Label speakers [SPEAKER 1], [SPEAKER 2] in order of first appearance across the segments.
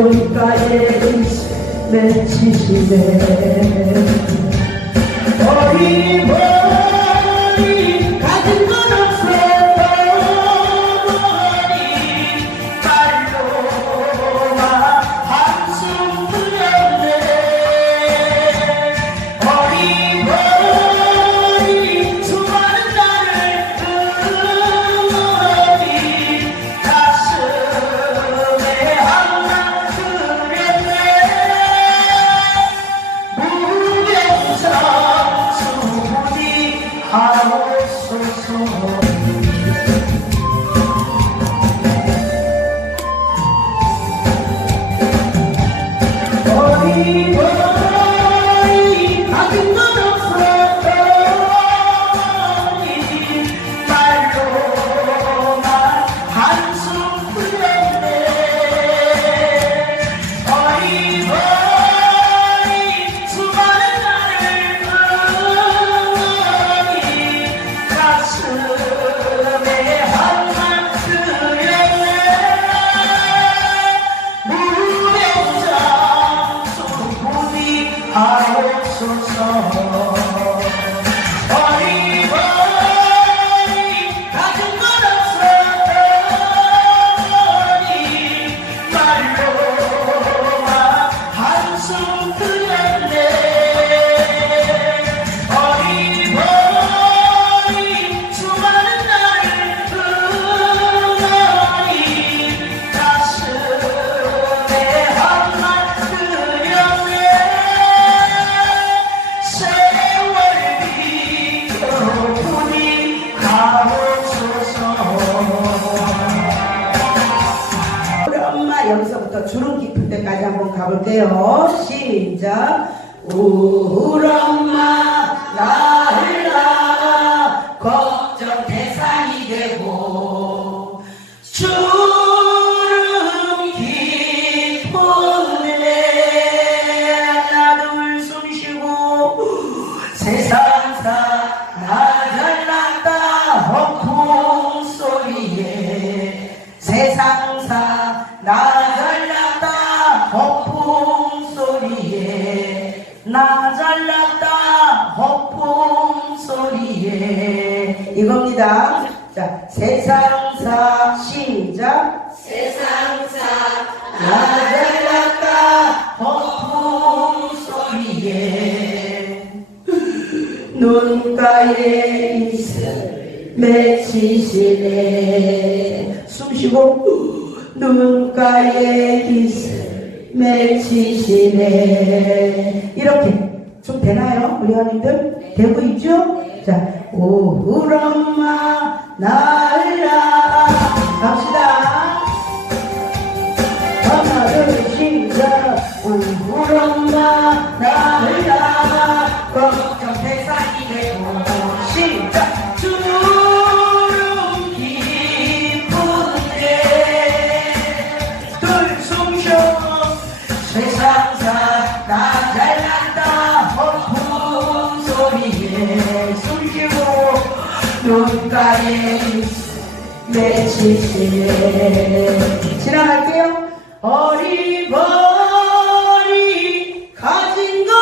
[SPEAKER 1] 손가에 맺히시네. 어린 머리 여기서부터 주름 깊을 때까지 한번 가볼게요. 시작. 우리 엄마 나를 낳아 걱정 대상이 되고 맺히시네 숨쉬고 눈가에 이슬 맺히시네 이렇게 좀 되나요 우리 언니들? 되고 있죠? 자 오울 엄마 날라 맺히시네 지나갈게요. 어리버리 가진 건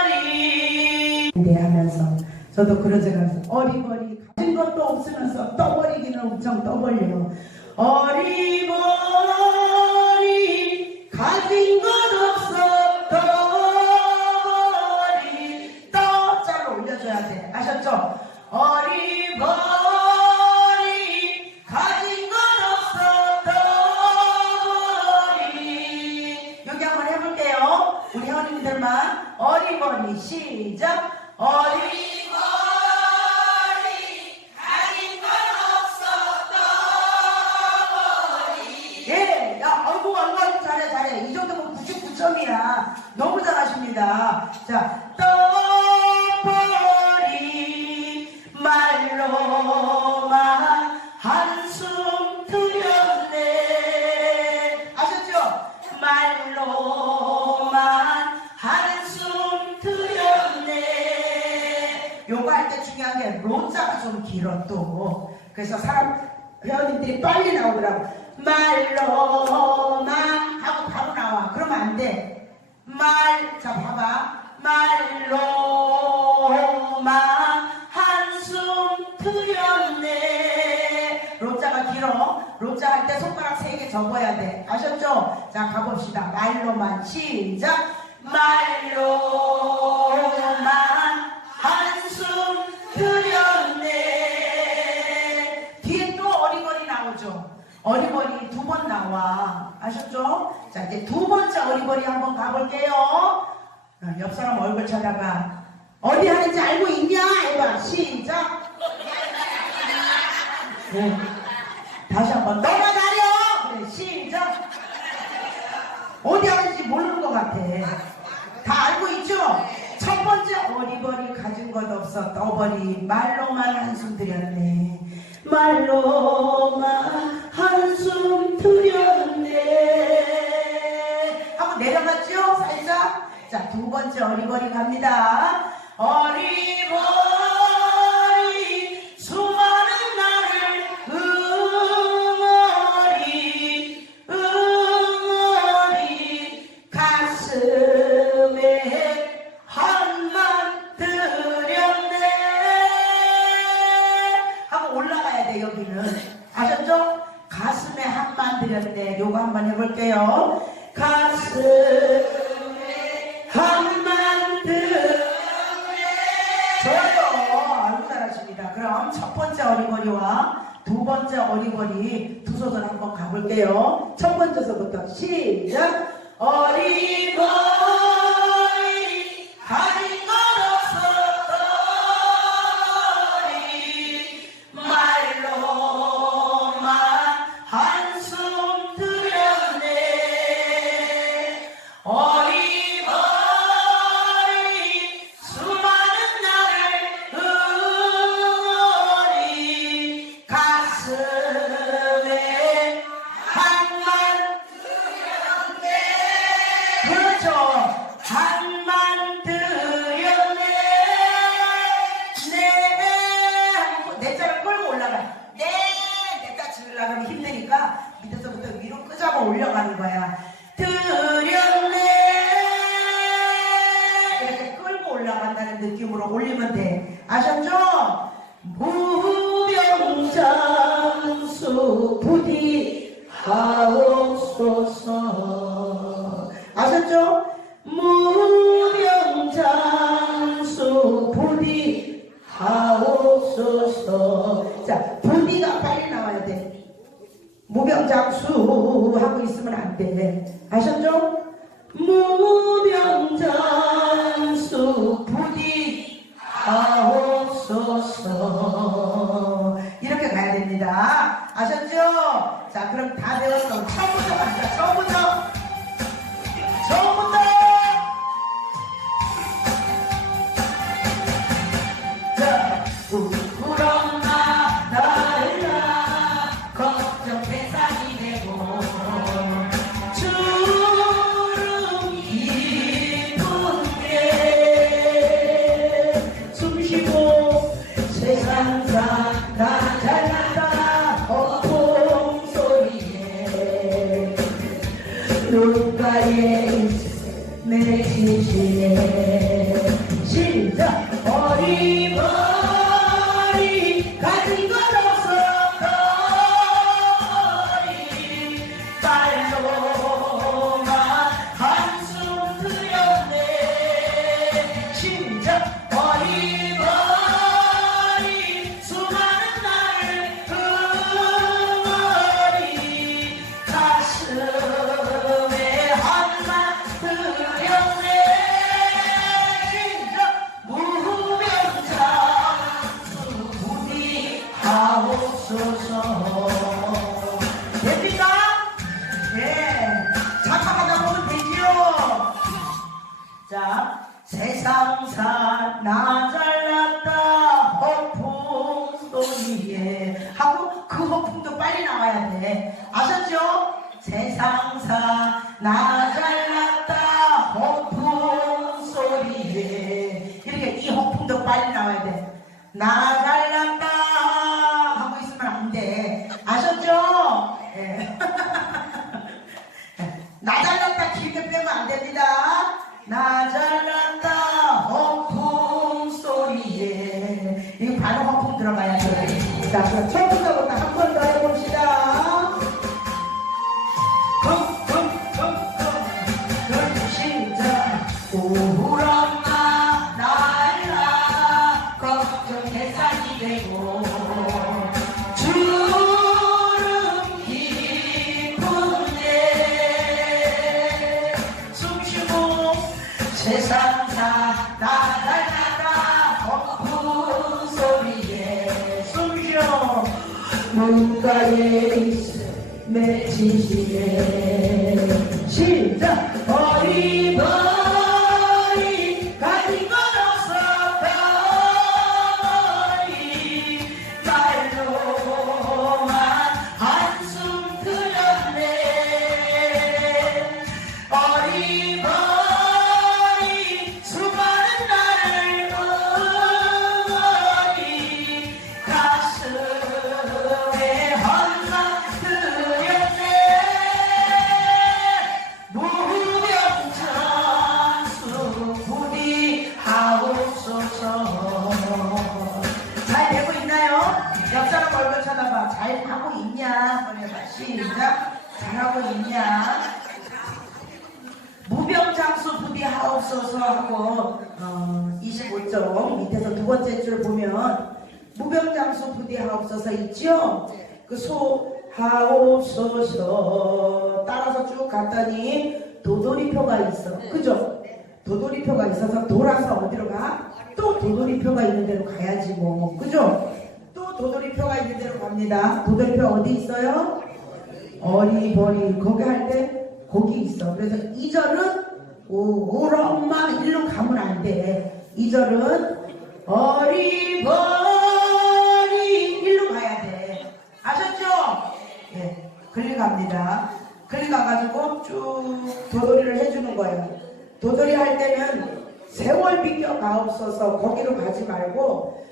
[SPEAKER 1] 없었더니 네 하면서 저도 그런 생각에서 어리버리 가진 것도 없으면서 떠버리기는 엄청 떠벌려 어리버리 형님들만 어리버리 시작 어리버리 가진 것 없었더니 예, 야, 아이고, 아이고, 아이고, 잘해, 잘해. 이 정도면 99점이야. 너무 잘하십니다. 자, 중요한 게 로자가 좀 길어 또. 그래서 사람 회원님들이 빨리 나오더라고. 말로만 하고 말, 자, 봐봐. 말로만 한숨 들였네. 로자가 길어. 로자 할 때 손가락 세 개 접어야 돼. 아셨죠? 자, 가봅시다. 말로만. 시작. 말로만 아셨죠? 자, 이제 두 번째 어리버리 한번 가볼게요. 어, 옆 사람 얼굴 쳐다봐. 어디 하는지 알고 있냐? 해봐. 시작. 네. 다시 한번 너나 가려. 그래, 시작. 어디 하는지 모르는 것 같아. 다 알고 있죠? 첫 번째 어리버리 가진 것 없어 떠버리 말로만 한숨 들였네 말로만 한숨 들였네 자 두 번째 어리버리 갑니다. 어리버리 한번 가볼게요. 첫 번째서부터 시작. 어리버리 가진 하옵소서 아셨죠? 무병장수 부디 하옵소서 자 부디가 빨리 나와야 돼 무병장수 하고 있으면 안 돼. 아셨죠? 무병장수 부디 하옵소서 이렇게 가야 됩니다. 아셨죠? 자 그럼 다 배웠어. 처음부터 갑시다. 처음부터 눈가에 바로 허풍 들어가야 돼. 자 그럼 처음부터 한번 더 해봅시다. 세상 다 소리에 숨쉬어 문가에 있어 맺히시네. 시작! 어리버 하옵소서 하고 어, 25쪽 밑에서 두 번째 줄 보면 무병장수 부디 하옵소서 있죠? 그 소 하옵소서 따라서 쭉 갔더니 도돌이표가 있어 그죠? 도돌이표가 있어서 돌아서 어디로 가? 또 도돌이표가 있는 데로 가야지 뭐 그죠? 또 도돌이표가 있는 데로 갑니다 도돌이표 어디 있어요? 어리버리 거기 할 때 거기 있어. 그래서 이절은 오, 울 엄마 일로 가면 안 돼. 이절은 어리버리 일로 가야 돼. 아셨죠? 예. 글리 갑니다. 글리 가가지고 쭉 도돌이를 해주는 거예요. 도돌이 할 때는 세월 비껴 가옵소서 거기로 가지 말고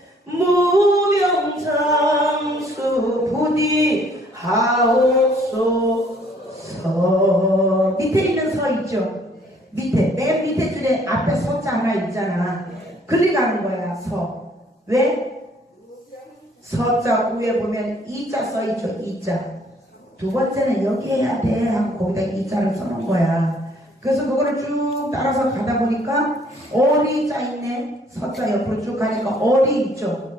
[SPEAKER 1] 무명상수 부디 하옵소서 밑에 있는 서 있죠? 밑에 맨 밑에 줄에 앞에 서자 하나 있잖아 글리 가는 거야 서 왜? 서자 위에 보면 이자 써 있죠 이자 두 번째는 여기 해야 돼 하고 거기다 이자를 써놓은 거야 그래서 그거를 쭉 따라서 가다 보니까 어리자 있네 서자 옆으로 쭉 가니까 어리 있죠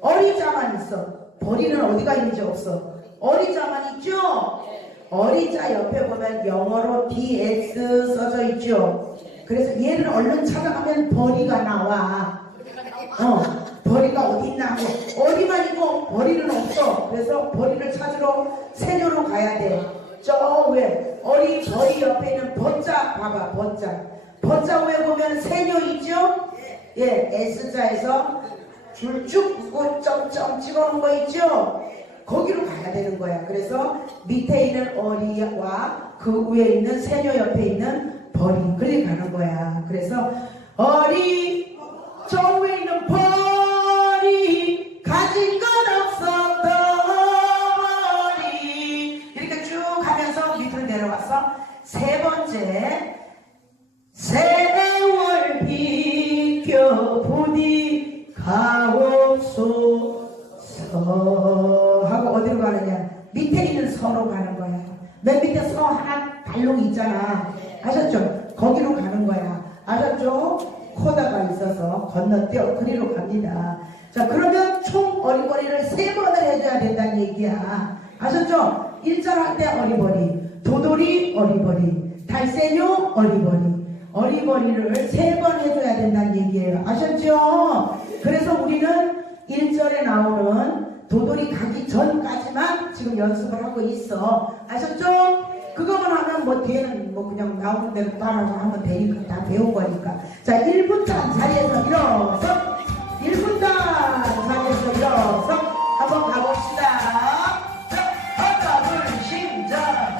[SPEAKER 1] 어리자만 있어. 버리는 어디가 있는지 없어. 어리자만 있죠? 어리자 옆에 보면 영어로 DX 써져 있죠? 그래서 얘를 얼른 찾아가면 버리가 나와. 어, 버리가 어디 있나 하고, 어리만 있고 버리는 없어. 그래서 버리를 찾으러 세뇨로 가야 돼. 저 위에, 어리, 버리 옆에 있는 버자, 봐봐, 버자. 버자 위에 보면 세뇨 있죠? 예, S자에서 줄 쭉 긋고 점점 찍어놓은 거 있죠? 거기로 가야 되는 거야. 그래서 밑에 있는 어리와 그 위에 있는 세뇨 옆에 있는 벌이 그리 가는 거야. 그래서 어리 저 위에 있는 벌이 가진 건 없었던 벌이 이렇게 쭉 하면서 밑으로 내려와서 세 번째 세월 부디 가옵소서 하고 어디로 가느냐 밑에 있는 서로 가는 거야 맨 밑에 서 달롱 있잖아 아셨죠? 거기로 가는 거야 아셨죠? 코다가 있어서 건너뛰어 그리로 갑니다 자 그러면 총 어리버리를 세 번을 해줘야 된다는 얘기야 아셨죠? 1절 할 때 어리버리 도돌이 어리버리 달세뇨 어리버리 어리버리를 세 번 해줘야 된다는 얘기예요. 아셨죠? 그래서 우리는 1절에 나오는 도돌이 가기 전까지만 지금 연습을 하고 있어. 아셨죠? 그거만 하면 뭐 뒤에는 뭐 그냥 나오는 대로 따라서 하면 되니까 다 배운 거니까. 자, 1분단 자리에서 일어서 1분단 자리에서 일어서 한번 가봅시다. 자, 하나, 둘, 시작.